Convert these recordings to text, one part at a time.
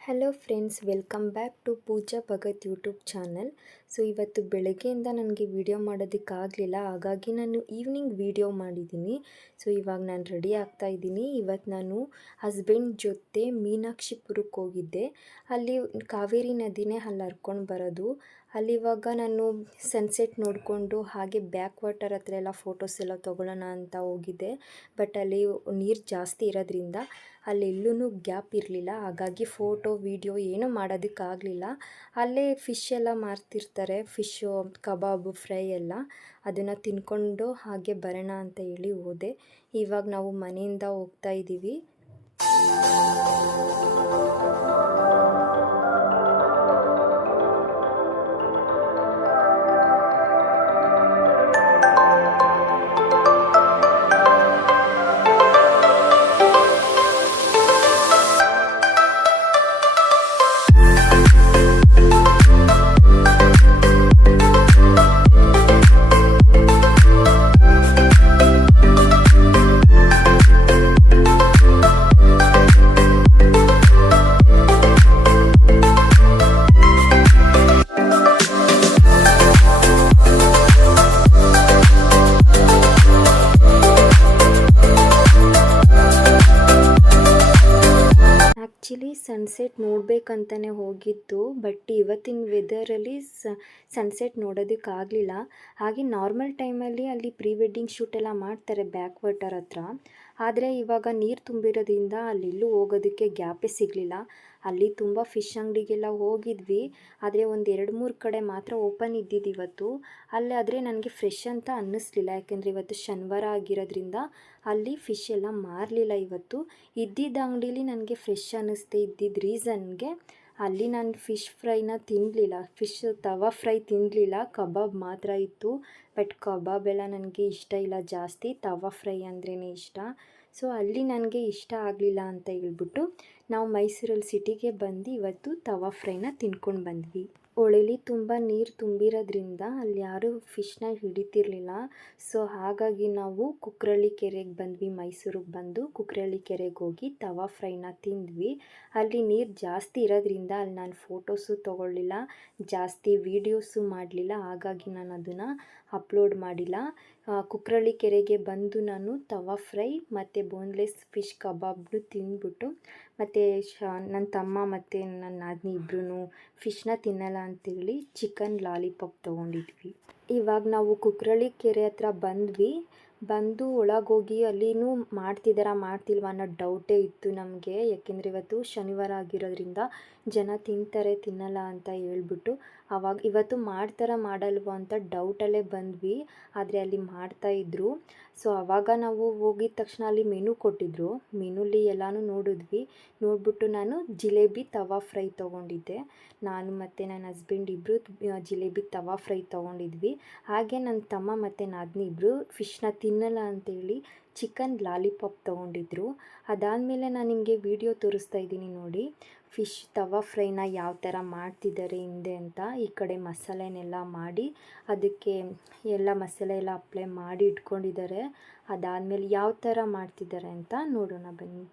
Hello friends, welcome back to Pooja Bhagat YouTube channel. So ಇವತ್ತು ಬೆಳಗ್ಗೆಯಿಂದ ನನಗೆ ವಿಡಿಯೋ ಮಾಡೋದಕ್ಕಾಗಲಿಲ್ಲ, ಹಾಗಾಗಿ ನಾನು ಈವ್ನಿಂಗ್ ವಿಡಿಯೋ ಮಾಡಿದ್ದೀನಿ. ಸೊ ಇವಾಗ ನಾನು ರೆಡಿ ಆಗ್ತಾ ಇದ್ದೀನಿ. ಇವತ್ತು ನಾನು ಹಸ್ಬೆಂಡ್ ಜೊತೆ ಮೀನಾಕ್ಷಿಪುರಕ್ಕೆ ಹೋಗಿದ್ದೆ. ಅಲ್ಲಿ ಕಾವೇರಿ ನದಿನೇ ಅಲ್ಲಿ ಹರ್ಕೊಂಡು ಬರೋದು. ಅಲ್ಲಿ ಇವಾಗ ನಾನು ಸನ್ಸೆಟ್ ನೋಡಿಕೊಂಡು ಹಾಗೆ ಬ್ಯಾಕ್ ವಾಟರ್ ಹತ್ರ ಎಲ್ಲ ಫೋಟೋಸ್ ಎಲ್ಲ ತೊಗೊಳ್ಳೋಣ ಅಂತ ಹೋಗಿದ್ದೆ. ಬಟ್ ಅಲ್ಲಿ ನೀರು ಜಾಸ್ತಿ ಇರೋದ್ರಿಂದ ಅಲ್ಲೆಲ್ಲೂ ಗ್ಯಾಪ್ ಇರಲಿಲ್ಲ, ಹಾಗಾಗಿ ಫೋಟೋ ವೀಡಿಯೋ ಏನೂ ಮಾಡೋದಕ್ಕಾಗಲಿಲ್ಲ. ಅಲ್ಲೇ ಫಿಶ್ ಎಲ್ಲ ಮಾರ್ತಿರ್ತಾರೆ, ಫಿಶ್ಶು ಕಬಾಬು ಫ್ರೈ ಎಲ್ಲ, ಅದನ್ನು ತಿನ್ಕೊಂಡು ಹಾಗೆ ಬರೋಣ ಅಂತ ಹೇಳಿ ಹೋದೆ. ಇವಾಗ ನಾವು ಮನೆಯಿಂದ ಹೋಗ್ತಾ ಇದ್ದೀವಿ. ಆ್ಯಕ್ಚುಲಿ ಸನ್ಸೆಟ್ ನೋಡಬೇಕಂತಲೇ ಹೋಗಿದ್ದು, ಬಟ್ ಇವತ್ತಿನ ವೆದರಲ್ಲಿ ಸನ್ಸೆಟ್ ನೋಡೋದಕ್ಕಾಗಲಿಲ್ಲ. ಹಾಗೆ ನಾರ್ಮಲ್ ಟೈಮಲ್ಲಿ ಅಲ್ಲಿ ಪ್ರೀ ವೆಡ್ಡಿಂಗ್ ಶೂಟೆಲ್ಲ ಮಾಡ್ತಾರೆ ಬ್ಯಾಕ್ ವಾಟರ್ ಹತ್ರ. ಆದರೆ ಇವಾಗ ನೀರು ತುಂಬಿರೋದ್ರಿಂದ ಅಲ್ಲೆಲ್ಲೂ ಹೋಗೋದಕ್ಕೆ ಗ್ಯಾಪೇ ಸಿಗಲಿಲ್ಲ. ಅಲ್ಲಿ ತುಂಬ ಫಿಶ್ ಅಂಗಡಿಗೆಲ್ಲ ಹೋಗಿದ್ವಿ, ಆದರೆ ಒಂದು 2-3 ಕಡೆ ಮಾತ್ರ ಓಪನ್ ಇದ್ದಿದ್ದು ಇವತ್ತು. ಅಲ್ಲಿ ಆದರೆ ನನಗೆ ಫ್ರೆಶ್ ಅಂತ ಅನ್ನಿಸ್ಲಿಲ್ಲ, ಯಾಕೆಂದರೆ ಇವತ್ತು ಶನಿವಾರ ಆಗಿರೋದ್ರಿಂದ ಅಲ್ಲಿ ಫಿಶ್ ಎಲ್ಲ ಮಾರಲಿಲ್ಲ ಇವತ್ತು. ಇದ್ದಿದ್ದ ಅಂಗಡೀಲಿ ನನಗೆ ಫ್ರೆಶ್ ಅನ್ನಿಸ್ದೇ ಇದ್ದಿದ್ದ ರೀಸನ್ಗೆ ಅಲ್ಲಿ ನಾನು ಫಿಶ್ ಫ್ರೈನ ತಿನ್ನಲಿಲ್ಲ, ಫಿಶ್ ತವಾ ಫ್ರೈ ತಿನ್ನಲಿಲ್ಲ, ಕಬಾಬ್ ಮಾತ್ರ ಇತ್ತು. ಬಟ್ ಕಬಾಬ್ ಎಲ್ಲ ನನಗೆ ಇಷ್ಟ ಇಲ್ಲ ಜಾಸ್ತಿ, ತವಾ ಫ್ರೈ ಅಂದ್ರೇ ಇಷ್ಟ. ಸೊ ಅಲ್ಲಿ ನನಗೆ ಇಷ್ಟ ಆಗಲಿಲ್ಲ ಅಂತ ಹೇಳ್ಬಿಟ್ಟು ನಾವು ಮೈಸೂರಲ್ಲಿ ಸಿಟಿಗೆ ಬಂದು ಇವತ್ತು ತವಾ ಫ್ರೈನ ತಿನ್ಕೊಂಡು ಬಂದ್ವಿ. ಹೊಳೇಲಿ ತುಂಬ ನೀರು ತುಂಬಿರೋದ್ರಿಂದ ಅಲ್ಲಿ ಯಾರೂ ಫಿಶ್ನ ಹಿಡಿತಿರ್ಲಿಲ್ಲ. ಸೊ ಹಾಗಾಗಿ ನಾವು ಕುಕ್ರಳ್ಳಿ ಕೆರೆಗೆ ಬಂದ್ವಿ. ಮೈಸೂರಿಗೆ ಬಂದು ಕುಕ್ರಳ್ಳಿ ಕೆರೆಗೆ ಹೋಗಿ ತವಾ ಫ್ರೈನ ತಿಂದ್ವಿ. ಅಲ್ಲಿ ನೀರು ಜಾಸ್ತಿ ಇರೋದ್ರಿಂದ ಅಲ್ಲಿ ನಾನು ಫೋಟೋಸು ತೊಗೊಳ್ಳಿಲ್ಲ, ಜಾಸ್ತಿ ವೀಡಿಯೋಸು ಮಾಡಲಿಲ್ಲ, ಹಾಗಾಗಿ ನಾನು ಅದನ್ನು ಅಪ್ಲೋಡ್ ಮಾಡಿಲ್ಲ. ಕುಕ್ರಳ್ಳಿ ಕೆರೆಗೆ ಬಂದು ನಾನು ತವಾ ಫ್ರೈ ಮತ್ತು ಬೋನ್ಲೆಸ್ ಫಿಶ್ ಕಬಾಬ್ನು ತಿಂದ್ಬಿಟ್ಟು, ಮತ್ತು ನನ್ನ ತಮ್ಮ ಮತ್ತು ನನ್ನ ನಾದಿನಿ ಇಬ್ಬರೂ ಫಿಶ್ನ ತಿನ್ನಲ್ಲ ಅಂತೇಳಿ ಚಿಕನ್ ಲಾಲಿಪಾಪ್ ತೊಗೊಂಡಿದ್ವಿ. ಇವಾಗ ನಾವು ಕುಕ್ರಳ್ಳಿ ಕೆರೆ ಹತ್ರ ಬಂದು ಒಳಗೋಗಿ ಅಲ್ಲಿನೂ ಮಾಡ್ತಿಲ್ವ ಅನ್ನೋ ಡೌಟೇ ಇತ್ತು ನಮಗೆ, ಯಾಕೆಂದರೆ ಇವತ್ತು ಶನಿವಾರ ಆಗಿರೋದ್ರಿಂದ ಜನ ತಿನ್ನಲ್ಲ ಅಂತ ಹೇಳ್ಬಿಟ್ಟು ಇವತ್ತು ಮಾಡಲ್ವ ಅಂತ ಡೌಟಲ್ಲೇ ಬಂದ್ವಿ. ಆದರೆ ಅಲ್ಲಿ ಮಾಡ್ತಾಯಿದ್ರು. ಸೊ ಆವಾಗ ನಾವು ಹೋಗಿದ ತಕ್ಷಣ ಅಲ್ಲಿ ಮೆನು ಕೊಟ್ಟಿದ್ರು. ಮೆನುಲಿ ಎಲ್ಲನೂ ನೋಡಿಬಿಟ್ಟು ನಾನು ಜಿಲೇಬಿ ತವಾ ಫ್ರೈ ತೊಗೊಂಡಿದ್ದೆ. ನಾನು ಮತ್ತು ನನ್ನ ಹಸ್ಬೆಂಡ್ ಇಬ್ಬರು ಜಿಲೇಬಿ ತವಾ ಫ್ರೈ ತೊಗೊಂಡಿದ್ವಿ. ಹಾಗೆ ನನ್ನ ತಮ್ಮ ಮತ್ತು ನಾದಿನಿ ಇಬ್ಬರು ಫಿಶ್ನ ತಿನ್ನಲ್ಲ ಅಂತೇಳಿ ಚಿಕನ್ ಲಾಲಿಪಾಪ್ ತೊಗೊಂಡಿದ್ರು. ಅದಾದಮೇಲೆ ನಾನು ನಿಮಗೆ ವಿಡಿಯೋ ತೋರಿಸ್ತಾ ಇದ್ದೀನಿ ನೋಡಿ, ಫಿಶ್ ತವಾ ಫ್ರೈನ ಯಾವ ಥರ ಮಾಡ್ತಿದ್ದಾರೆ ಹಿಂದೆ ಅಂತ. ಈ ಕಡೆ ಮಸಾಲೆನೆಲ್ಲ ಮಾಡಿ ಅದಕ್ಕೆ ಎಲ್ಲ ಮಸಾಲೆ ಎಲ್ಲ ಅಪ್ಲೈ ಮಾಡಿ ಇಟ್ಕೊಂಡಿದ್ದಾರೆ. ಅದಾದಮೇಲೆ ಯಾವ ಥರ ಮಾಡ್ತಿದ್ದಾರೆ ಅಂತ ನೋಡೋಣ ಬನ್ನಿ.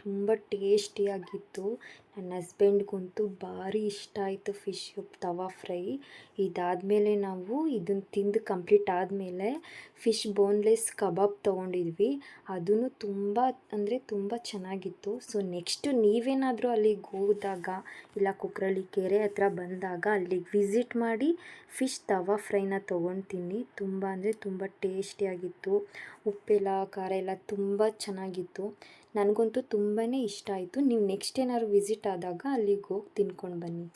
ತುಂಬ ಟೇಸ್ಟಿಯಾಗಿತ್ತು. ನನ್ನ ಹಸ್ಬೆಂಡ್ಗಂತೂ ಭಾರಿ ಇಷ್ಟ ಆಯಿತು ಫಿಶ್ ತವಾ ಫ್ರೈ. ಇದಾದಮೇಲೆ ನಾವು ಇದನ್ನು ತಿಂದು ಕಂಪ್ಲೀಟ್ ಆದಮೇಲೆ ಫಿಶ್ ಬೋನ್ಲೆಸ್ ಕಬಾಬ್ ತೊಗೊಂಡಿದ್ವಿ. ಅದೂ ತುಂಬ ಅಂದರೆ ತುಂಬ ಚೆನ್ನಾಗಿತ್ತು. ಸೊ ನೆಕ್ಸ್ಟು ನೀವೇನಾದರೂ ಅಲ್ಲಿಗೆ ಹೋದಾಗ ಇಲ್ಲ ಕುಕ್ರಳ್ಳಿ ಕೆರೆ ಹತ್ರ ಬಂದಾಗ ಅಲ್ಲಿಗೆ ವಿಸಿಟ್ ಮಾಡಿ ಫಿಶ್ ತವಾ ಫ್ರೈನ ತೊಗೊಳ್ತೀನಿ. ತುಂಬ ಅಂದರೆ ತುಂಬ ಟೇಸ್ಟಿಯಾಗಿತ್ತು. ಉಪ್ಪೆಲ್ಲ ಖಾರ ಎಲ್ಲ ತುಂಬ ಚೆನ್ನಾಗಿತ್ತು. ನನಗಂತೂ ತುಂಬಾ ಇಷ್ಟ ಆಯಿತು. ನೀವು ನೆಕ್ಸ್ಟ್ ಏನಾದ್ರು ವಿಸಿಟ್ ಆದಾಗ ಅಲ್ಲಿಗೆ ಹೋಗಿ ತಿನ್ಕೊಂಡು ಬನ್ನಿ.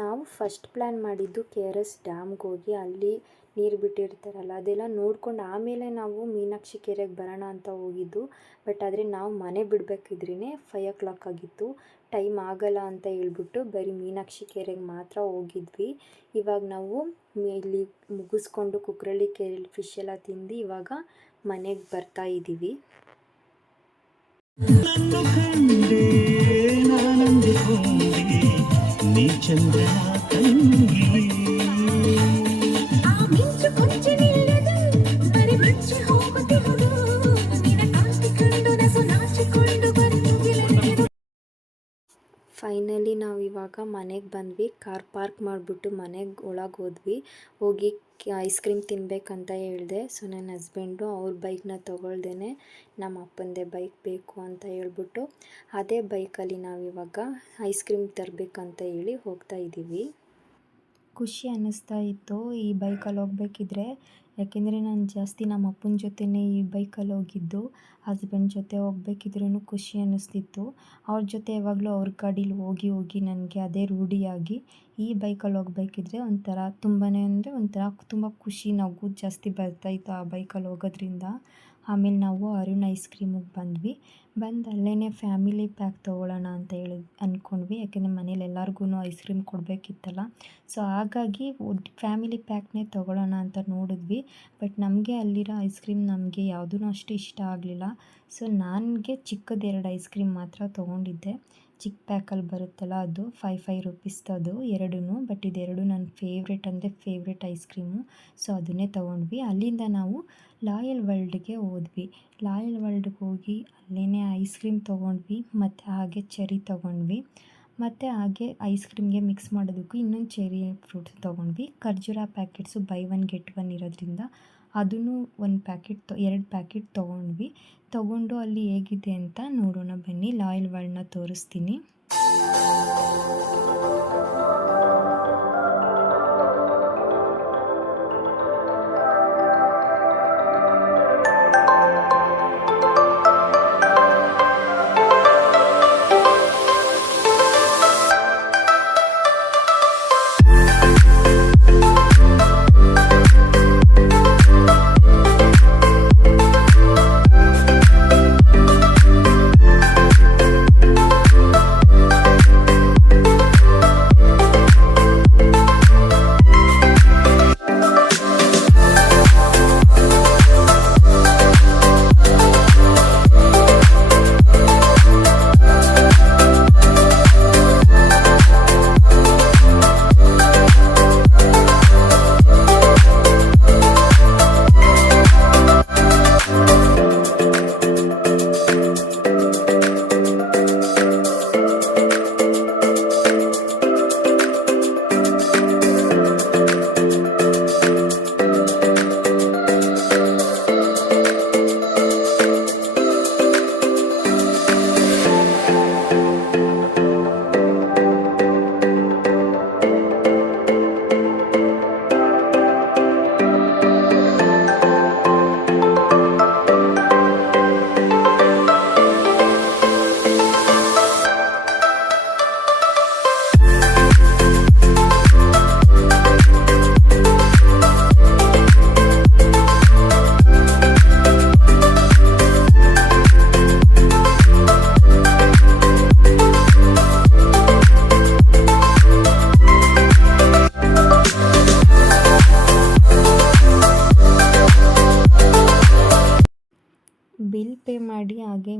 ನಾವು ಫಸ್ಟ್ ಪ್ಲ್ಯಾನ್ ಮಾಡಿದ್ದು KRS ಡ್ಯಾಮ್ಗೆ ಹೋಗಿ ಅಲ್ಲಿ ನೀರು ಬಿಟ್ಟಿರ್ತಾರಲ್ಲ ಅದೆಲ್ಲ ನೋಡ್ಕೊಂಡು ಆಮೇಲೆ ನಾವು ಮೀನಾಕ್ಷಿ ಕೆರೆಗೆ ಬರೋಣ ಅಂತ ಹೋಗಿದ್ದು. ಬಟ್ ಆದರೆ ನಾವು ಮನೆ ಬಿಡಬೇಕಿದ್ರೇ 5 o'clock ಆಗಿತ್ತು. ಟೈಮ್ ಆಗಲ್ಲ ಅಂತ ಹೇಳ್ಬಿಟ್ಟು ಬರೀ ಮೀನಾಕ್ಷಿ ಕೆರೆಗೆ ಮಾತ್ರ ಹೋಗಿದ್ವಿ. ಇವಾಗ ನಾವು ಇಲ್ಲಿ ಮುಗಿಸ್ಕೊಂಡು ಕುಕ್ರಳ್ಳಿ ಕೆರೆಯಲ್ಲಿ ಫಿಶ್ ಎಲ್ಲ ತಿಂದು ಇವಾಗ ಮನೆಗೆ ಬರ್ತಾ ಇದ್ದೀವಿ. ಫೈನಲಿ ನಾವು ಇವಾಗ ಮನೆಗೆ ಬಂದ್ವಿ. ಕಾರ್ ಪಾರ್ಕ್ ಮಾಡಿಬಿಟ್ಟು ಮನೆಗೆ ಒಳಗೆ ಹೋದ್ವಿ. ಹೋಗಿ ಐಸ್ ಕ್ರೀಮ್ ತಿನ್ನಬೇಕಂತ ಹೇಳಿದೆ. ಸೊ ನನ್ನ ಹಸ್ಬೆಂಡು ಅವ್ರ ಬೈಕ್ನ ತೊಗೊಳ್ದೇನೆ ನಮ್ಮ ಅಪ್ಪಂದೇ ಬೈಕ್ ಬೇಕು ಅಂತ ಹೇಳ್ಬಿಟ್ಟು ಅದೇ ಬೈಕಲ್ಲಿ ನಾವಿವಾಗ ಐಸ್ ಕ್ರೀಮ್ ತರಬೇಕಂತ ಹೇಳಿ ಹೋಗ್ತಾ ಇದ್ದೀವಿ. ಖುಷಿ ಅನ್ನಿಸ್ತಾ ಇತ್ತು ಈ ಬೈಕಲ್ಲಿ ಹೋಗ್ಬೇಕಿದ್ರೆ. ಯಾಕೆಂದರೆ ನಾನು ಜಾಸ್ತಿ ನಮ್ಮ ಅಪ್ಪನ ಜೊತೆನೇ ಈ ಬೈಕಲ್ಲಿ ಹೋಗಿದ್ದು. ಹಸ್ಬೆಂಡ್ ಜೊತೆ ಹೋಗ್ಬೇಕಿದ್ರೂ ಖುಷಿ ಅನ್ನಿಸ್ತಿತ್ತು. ಅವ್ರ ಜೊತೆ ಯಾವಾಗಲೂ ಅವ್ರ ಗಾಡೀಲಿ ಹೋಗಿ ಹೋಗಿ ನನಗೆ ಅದೇ ರೂಢಿಯಾಗಿ ಈ ಬೈಕಲ್ಲಿ ಹೋಗ್ಬೇಕಿದ್ರೆ ಒಂಥರ ತುಂಬಾ ಅಂದರೆ ಒಂಥರ ತುಂಬ ಖುಷಿ, ನಗು ಜಾಸ್ತಿ ಬರ್ತಾಯಿತ್ತು ಆ ಬೈಕಲ್ಲಿ ಹೋಗೋದ್ರಿಂದ. ಆಮೇಲೆ ನಾವು ಅರುಣ್ ಐಸ್ ಕ್ರೀಮಿಗೆ ಬಂದ್ವಿ. ಬಂದು ಅಲ್ಲೇ ಫ್ಯಾಮಿಲಿ ಪ್ಯಾಕ್ ತೊಗೊಳ್ಳೋಣ ಅಂತ ಹೇಳಿ ಅಂದ್ಕೊಂಡ್ವಿ. ಯಾಕೆಂದರೆ ಮನೇಲಿ ಎಲ್ಲರಿಗೂ ಐಸ್ ಕ್ರೀಮ್ ಕೊಡಬೇಕಿತ್ತಲ್ಲ. ಸೊ ಹಾಗಾಗಿ ಫ್ಯಾಮಿಲಿ ಪ್ಯಾಕ್ನೇ ತೊಗೊಳ್ಳೋಣ ಅಂತ ನೋಡಿದ್ವಿ. ಬಟ್ ನಮಗೆ ಅಲ್ಲಿರೋ ಐಸ್ ಕ್ರೀಮ್ ನಮಗೆ ಯಾವುದೂ ಅಷ್ಟು ಇಷ್ಟ ಆಗಲಿಲ್ಲ. ಸೊ ನನಗೆ ಚಿಕ್ಕದು 2 ಐಸ್ ಕ್ರೀಮ್ ಮಾತ್ರ ತೊಗೊಂಡಿದ್ದೆ. ಚಿಕ್ಕ ಪ್ಯಾಕಲ್ಲಿ ಬರುತ್ತಲ್ಲ ಅದು 5 ರೂಪೀಸ್ದು ಅದು ಎರಡೂ. ಬಟ್ ಇದೆರಡು ನನ್ನ ಫೇವ್ರೆಟ್ ಅಂದರೆ ಫೇವ್ರೆಟ್ ಐಸ್ ಕ್ರೀಮು. ಸೊ ಅದನ್ನೇ ತೊಗೊಂಡ್ವಿ. ಅಲ್ಲಿಂದ ನಾವು ಲಾಯಲ್ ವರ್ಲ್ಡ್ಗೆ ಹೋದ್ವಿ. ಲಾಯಲ್ ವರ್ಲ್ಡ್ಗೆ ಹೋಗಿ ಅಲ್ಲೇ ಐಸ್ ಕ್ರೀಮ್ ತೊಗೊಂಡ್ವಿ ಮತ್ತು ಹಾಗೆ ಚೆರಿ ತೊಗೊಂಡ್ವಿ. ಮತ್ತು ಹಾಗೆ ಐಸ್ ಕ್ರೀಮ್ಗೆ ಮಿಕ್ಸ್ ಮಾಡೋದಕ್ಕೂ ಇನ್ನೊಂದು ಚೆರಿ ಫ್ರೂಟ್ಸ್ ತೊಗೊಂಡ್ವಿ. ಖರ್ಜೂರ ಪ್ಯಾಕೆಟ್ಸು ಬೈ 1 get 1 ಇರೋದ್ರಿಂದ ಅದನ್ನು 2 ಪ್ಯಾಕೆಟ್ ತೊಗೊಂಡ್ವಿ. ತೊಗೊಂಡು ಅಲ್ಲಿ ಹೇಗಿದೆ ಅಂತ ನೋಡೋಣ ಬನ್ನಿ. ಲಾಯಲ್ ವರ್ಲ್ಡ್ನ ತೋರಿಸ್ತೀನಿ.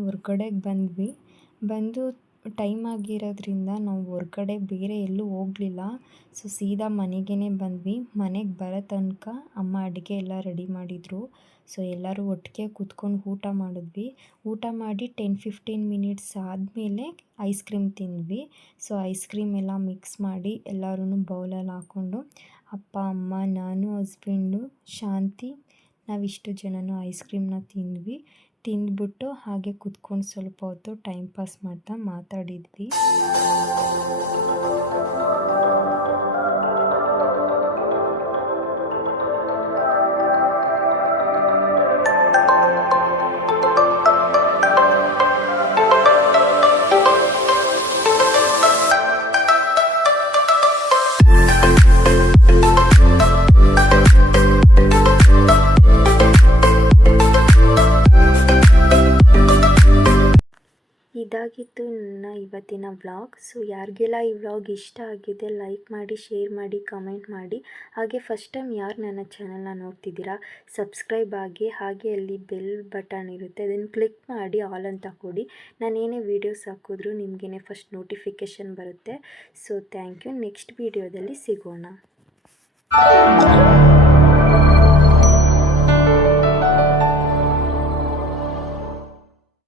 ಹೊರ್ಗಡೆಗೆ ಬಂದು ಟೈಮ್ ಆಗಿರೋದ್ರಿಂದ ನಾವು ಹೊರ್ಗಡೆ ಬೇರೆ ಎಲ್ಲೂ ಹೋಗಲಿಲ್ಲ. ಸೊ ಸೀದಾ ಮನೆಗೇ ಬಂದ್ವಿ. ಮನೆಗೆ ಬರೋ ತನಕ ಅಮ್ಮ ಅಡುಗೆ ಎಲ್ಲ ರೆಡಿ ಮಾಡಿದರು. ಸೊ ಎಲ್ಲರೂ ಒಟ್ಟಿಗೆ ಕೂತ್ಕೊಂಡು ಊಟ ಮಾಡಿದ್ವಿ. ಊಟ ಮಾಡಿ 10-15 ಮಿನಿಟ್ಸ್ ಆದಮೇಲೆ ಐಸ್ ಕ್ರೀಮ್ ತಿಂದ್ವಿ. ಸೊ ಐಸ್ ಕ್ರೀಮ್ ಎಲ್ಲ ಮಿಕ್ಸ್ ಮಾಡಿ ಎಲ್ಲರೂ ಬೌಲಲ್ಲಿ ಹಾಕ್ಕೊಂಡು ಅಪ್ಪ, ಅಮ್ಮ, ನಾನು, ಹಸ್ಬೆಂಡು, ಶಾಂತಿ ನಾವಿಷ್ಟು ಜನನೂ ಐಸ್ ಕ್ರೀಮ್ನ ತಿಂದ್ಬಿಟ್ಟು ಹಾಗೆ ಕೂತ್ಕೊಂಡು ಸ್ವಲ್ಪ ಹೊತ್ತು ಟೈಮ್ ಪಾಸ್ ಮಾಡ್ತಾ ಮಾತಾಡಿದ್ವಿ. ಇದಾಗಿತ್ತು ನನ್ನ ಇವತ್ತಿನ ವ್ಲಾಗ್. ಸೊ ಯಾರಿಗೆಲ್ಲ ಈ ವ್ಲಾಗ್ ಇಷ್ಟ ಆಗಿದೆ ಲೈಕ್ ಮಾಡಿ, ಶೇರ್ ಮಾಡಿ, ಕಮೆಂಟ್ ಮಾಡಿ. ಹಾಗೆ ಫಸ್ಟ್ ಟೈಮ್ ಯಾರು ನನ್ನ ಚಾನಲ್ನ ನೋಡ್ತಿದ್ದೀರಾ ಸಬ್ಸ್ಕ್ರೈಬ್ ಆಗಿ. ಹಾಗೆ ಅಲ್ಲಿ ಬೆಲ್ ಬಟನ್ ಇರುತ್ತೆ, ಅದನ್ನು ಕ್ಲಿಕ್ ಮಾಡಿ ಆಲ್ ಅಂತ ಕೊಡಿ. ನಾನು ಏನೇ ವೀಡಿಯೋಸ್ ಹಾಕಿದ್ರೂ ನಿಮಗೇ ಫಸ್ಟ್ ನೋಟಿಫಿಕೇಷನ್ ಬರುತ್ತೆ. So thank you. ನೆಕ್ಸ್ಟ್ ವೀಡಿಯೋದಲ್ಲಿ ಸಿಗೋಣ.